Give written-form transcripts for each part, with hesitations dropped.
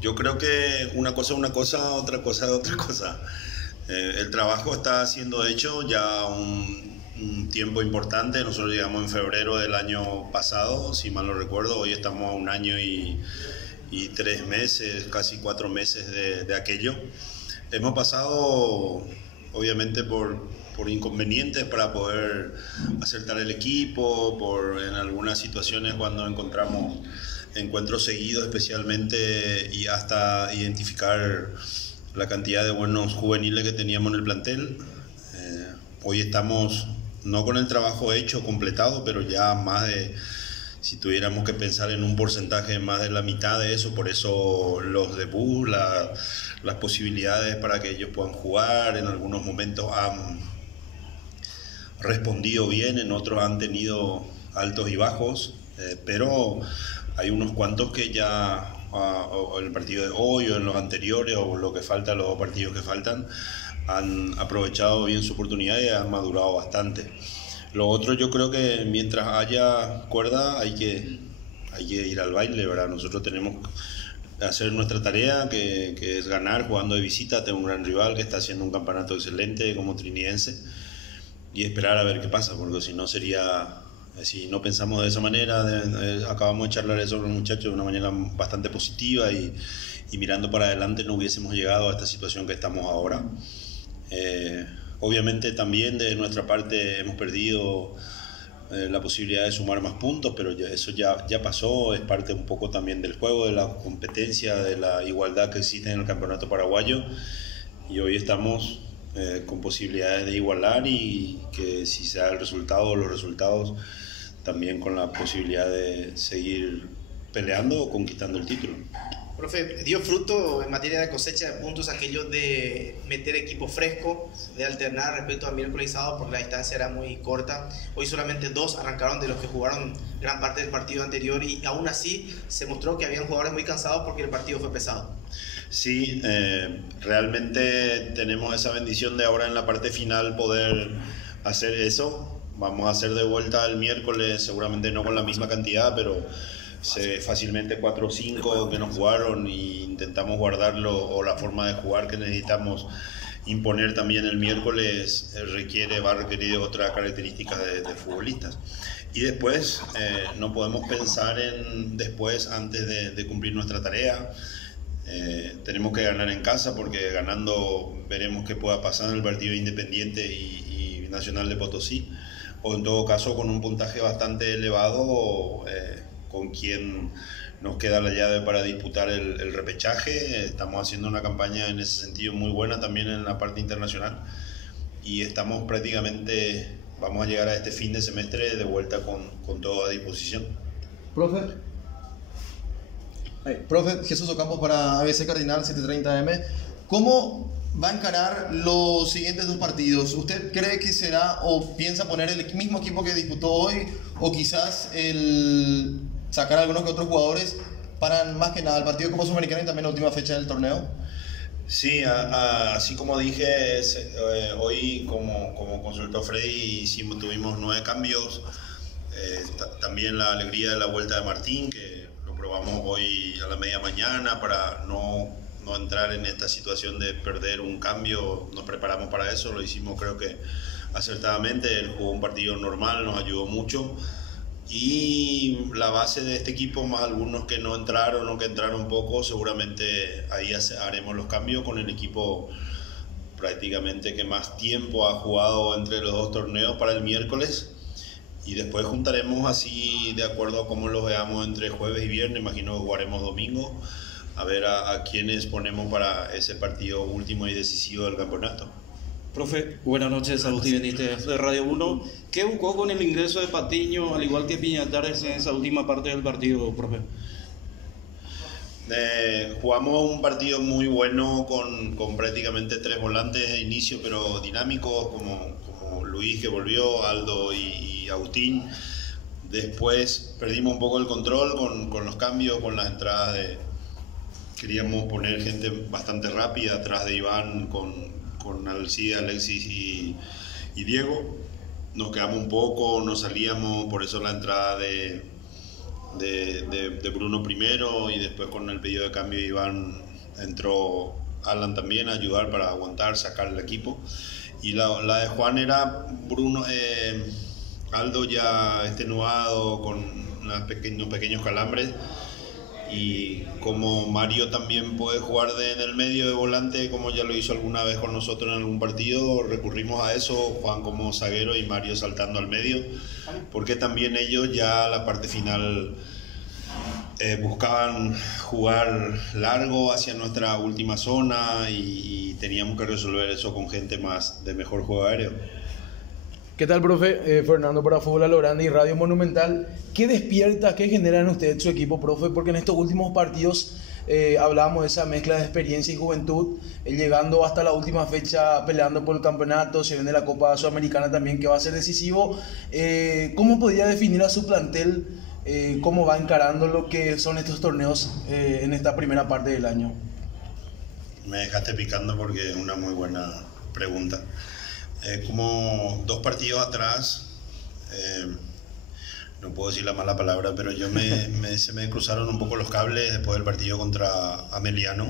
Yo creo que una cosa es una cosa, otra cosa es otra cosa. El trabajo está siendo hecho ya un tiempo importante. Nosotros llegamos en febrero del año pasado, si mal no recuerdo. Hoy estamos a un año y 3 meses, casi 4 meses de aquello. Hemos pasado, obviamente, por inconvenientes para poder acertar el equipo, en algunas situaciones cuando encontramos encuentros seguidos especialmente, y hasta identificar la cantidad de buenos juveniles que teníamos en el plantel. Hoy estamos no con el trabajo hecho, completado, pero ya más de, si tuviéramos que pensar en un porcentaje, más de la mitad de eso. Por eso los debuts, las posibilidades para que ellos puedan jugar, en algunos momentos han respondido bien, en otros han tenido altos y bajos, pero hay unos cuantos que ya en el partido de hoy o en los anteriores o lo que falta, los partidos que faltan, han aprovechado bien su oportunidad y han madurado bastante. Lo otro, yo creo que mientras haya cuerda hay que ir al baile, ¿verdad? Nosotros tenemos que hacer nuestra tarea, que es ganar jugando de visita. Tengo un gran rival que está haciendo un campeonato excelente como Trinidense, y esperar a ver qué pasa, porque si no sería, si no pensamos de esa manera, acabamos de charlar eso con los muchachos de una manera bastante positiva, y mirando para adelante no hubiésemos llegado a esta situación que estamos ahora. Obviamente también de nuestra parte hemos perdido la posibilidad de sumar más puntos, pero eso ya pasó, es parte un poco también del juego, de la competencia, de la igualdad que existe en el campeonato paraguayo, y hoy estamos con posibilidades de igualar, y que si se da el resultado o los resultados, también con la posibilidad de seguir peleando o conquistando el título. Profe, ¿dio fruto en materia de cosecha de puntos aquello de meter equipo fresco, de alternar respecto al miércoles y sábado, porque la distancia era muy corta? Hoy solamente 2 arrancaron de los que jugaron gran parte del partido anterior, y aún así se mostró que habían jugadores muy cansados porque el partido fue pesado. Sí, realmente tenemos esa bendición de ahora en la parte final poder hacer eso. Vamos a hacer de vuelta el miércoles, seguramente no con la misma cantidad, pero fácilmente 4 o 5 que nos jugaron, y intentamos guardarlo, o la forma de jugar que necesitamos imponer también el miércoles va a requerir otras características de futbolistas. Y después no podemos pensar en después antes de cumplir nuestra tarea. Tenemos que ganar en casa, porque ganando veremos qué pueda pasar en el partido Independiente y Nacional de Potosí, o en todo caso con un puntaje bastante elevado, con quien nos queda la llave para disputar el repechaje. Estamos haciendo una campaña en ese sentido muy buena también en la parte internacional, y estamos prácticamente, vamos a llegar a este fin de semestre de vuelta con todo a disposición. Profe, Jesús Ocampo para ABC Cardinal 730 AM. ¿Cómo va a encarar los siguientes 2 partidos? ¿Usted cree que será, o piensa poner el mismo equipo que disputó hoy, o quizás sacar a algunos que otros jugadores para más que nada el partido como Sudamericano y también la última fecha del torneo? Sí, así como dije, hoy como consultó Freddy, tuvimos 9 cambios. También la alegría de la vuelta de Martín, que lo probamos hoy a la media mañana para no entrar en esta situación de perder un cambio. Nos preparamos para eso, lo hicimos creo que acertadamente. Él jugó un partido normal, nos ayudó mucho, y la base de este equipo, más algunos que no entraron o que entraron poco, seguramente ahí haremos los cambios con el equipo prácticamente que más tiempo ha jugado entre los 2 torneos para el miércoles, y después juntaremos así de acuerdo a cómo los veamos entre jueves y viernes. Imagino que jugaremos domingo, a ver a quiénes ponemos para ese partido último y decisivo del campeonato. Profe, buenas noches, Agustín Benítez de Radio 1. ¿Qué buscó con el ingreso de Patiño, al igual que Piñatares, en esa última parte del partido, profe? Jugamos un partido muy bueno con prácticamente 3 volantes de inicio, pero dinámicos, como Luis, que volvió, Aldo y Agustín. Después perdimos un poco el control con los cambios, con las entradas queríamos poner gente bastante rápida atrás de Iván, con Alcide, Alexis y Diego. Nos quedamos un poco, nos salíamos, por eso la entrada de de Bruno primero, y después con el pedido de cambio entró Alan también a ayudar para aguantar, sacar el equipo. Y la de Juan era Bruno, Aldo ya extenuado con unos pequeños calambres, y como Mario también puede jugar en el medio de volante, como ya lo hizo alguna vez con nosotros en algún partido, recurrimos a eso, Juan como zaguero y Mario saltando al medio, porque también ellos ya la parte final buscaban jugar largo hacia nuestra última zona, y teníamos que resolver eso con gente más de mejor juego aéreo. ¿Qué tal, profe? Fernando para Fútbol a lo Grande y Radio Monumental. ¿Qué despierta, qué genera en usted su equipo, profe? Porque en estos últimos partidos hablábamos de esa mezcla de experiencia y juventud, llegando hasta la última fecha peleando por el campeonato, se viene la Copa Sudamericana también que va a ser decisivo. ¿Cómo podría definir a su plantel, cómo va encarando lo que son estos torneos en esta primera parte del año? Me dejaste picando porque es una muy buena pregunta. Como 2 partidos atrás, no puedo decir la mala palabra, pero se me cruzaron un poco los cables después del partido contra Ameliano,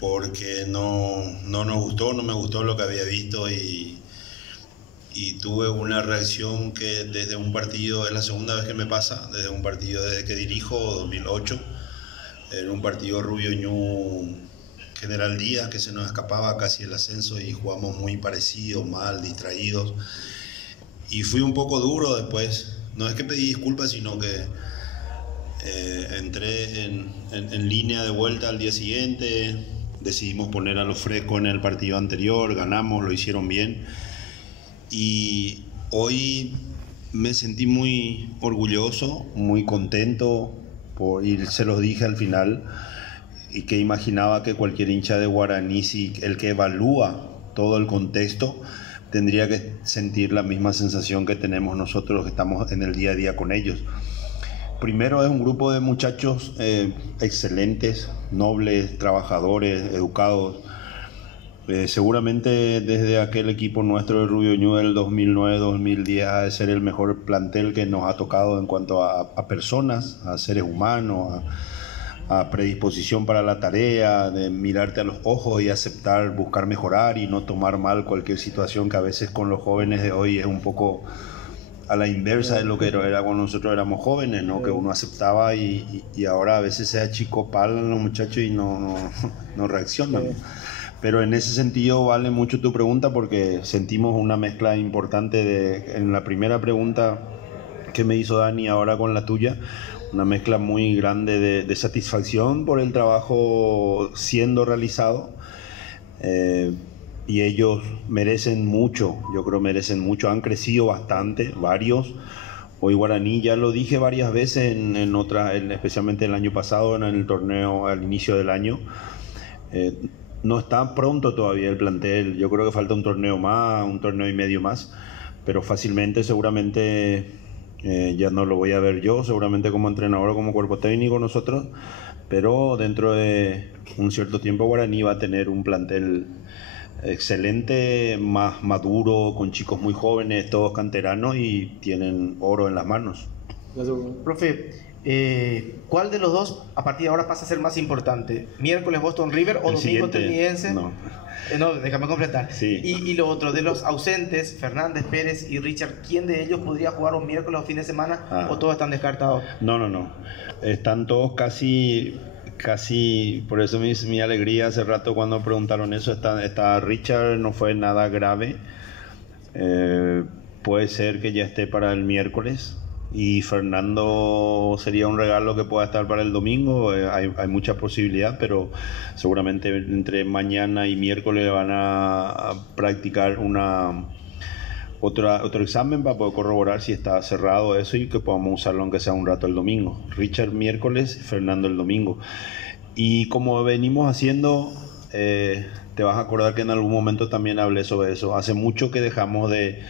porque no me gustó lo que había visto, y tuve una reacción que desde un partido, es la segunda vez que me pasa, desde un partido desde que dirijo, 2008, en un partido Rubio Ñu General Díaz, que se nos escapaba casi el ascenso y jugamos muy parecidos, mal, distraídos. Y fui un poco duro después. No es que pedí disculpas, sino que entré en línea de vuelta al día siguiente. Decidimos poner a los frescos en el partido anterior, ganamos, lo hicieron bien. Y hoy me sentí muy orgulloso, muy contento, y se los dije al final, y que imaginaba que cualquier hincha de Guaraní, si el que evalúa todo el contexto, tendría que sentir la misma sensación que tenemos nosotros que estamos en el día a día con ellos. Primero, es un grupo de muchachos excelentes, nobles, trabajadores, educados. Seguramente desde aquel equipo nuestro de Rubio Ñu del 2009-2010 ha de ser el mejor plantel que nos ha tocado en cuanto a personas, a seres humanos, a predisposición para la tarea, de mirarte a los ojos y aceptar, buscar mejorar y no tomar mal cualquier situación, que a veces con los jóvenes de hoy es un poco a la inversa de lo que era cuando nosotros éramos jóvenes, ¿no? Que uno aceptaba y ahora a veces se achicopalan los muchachos y no reaccionan. Pero en ese sentido vale mucho tu pregunta, porque sentimos una mezcla importante en la primera pregunta que me hizo Dani, ahora con la tuya, una mezcla muy grande de satisfacción por el trabajo siendo realizado, y ellos merecen mucho, yo creo merecen mucho, han crecido bastante, varios. Hoy Guaraní, ya lo dije varias veces especialmente el año pasado en el torneo al inicio del año, no está pronto todavía el plantel, yo creo que falta un torneo más, un torneo y medio más, pero fácilmente, seguramente ya no lo voy a ver yo, seguramente como entrenador o como cuerpo técnico nosotros, pero dentro de un cierto tiempo Guaraní va a tener un plantel excelente, más maduro, con chicos muy jóvenes, todos canteranos, y tienen oro en las manos. Profe, ¿cuál de los dos a partir de ahora pasa a ser más importante? ¿Miércoles Boston River o domingo Tenidense? No, déjame completar. Sí. Y lo otro, de los ausentes, Fernández, Pérez y Richard, ¿quién de ellos podría jugar un miércoles o fin de semana? ¿O todos están descartados? No. Están todos casi, por eso mi alegría hace rato cuando preguntaron eso. Está Richard, no fue nada grave. Puede ser que ya esté para el miércoles. Y Fernando sería un regalo que pueda estar para el domingo. Hay mucha posibilidad, pero seguramente entre mañana y miércoles van a practicar otro examen para poder corroborar si está cerrado eso y que podamos usarlo aunque sea un rato el domingo. Richard miércoles, Fernando el domingo. Y como venimos haciendo, te vas a acordar que en algún momento también hablé sobre eso. Hace mucho que dejamos de...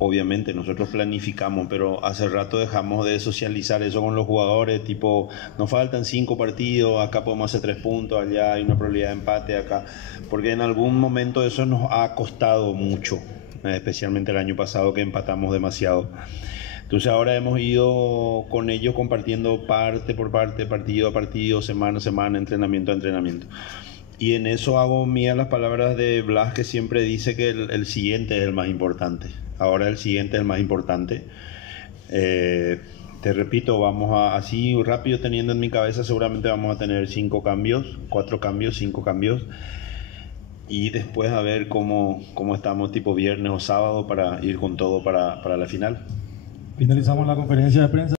Obviamente nosotros planificamos, pero hace rato dejamos de socializar eso con los jugadores, tipo, nos faltan 5 partidos, acá podemos hacer 3 puntos, allá hay una probabilidad de empate acá, porque en algún momento eso nos ha costado mucho, especialmente el año pasado que empatamos demasiado. Entonces ahora hemos ido con ellos compartiendo parte por parte, partido a partido, semana a semana, entrenamiento a entrenamiento. Y en eso hago mías las palabras de Blas, que siempre dice que el siguiente es el más importante. Ahora el siguiente es el más importante. Te repito, vamos así rápido teniendo en mi cabeza, seguramente vamos a tener 5 cambios, 4 cambios, 5 cambios. Y después a ver cómo estamos tipo viernes o sábado para ir con todo para la final. Finalizamos la conferencia de prensa.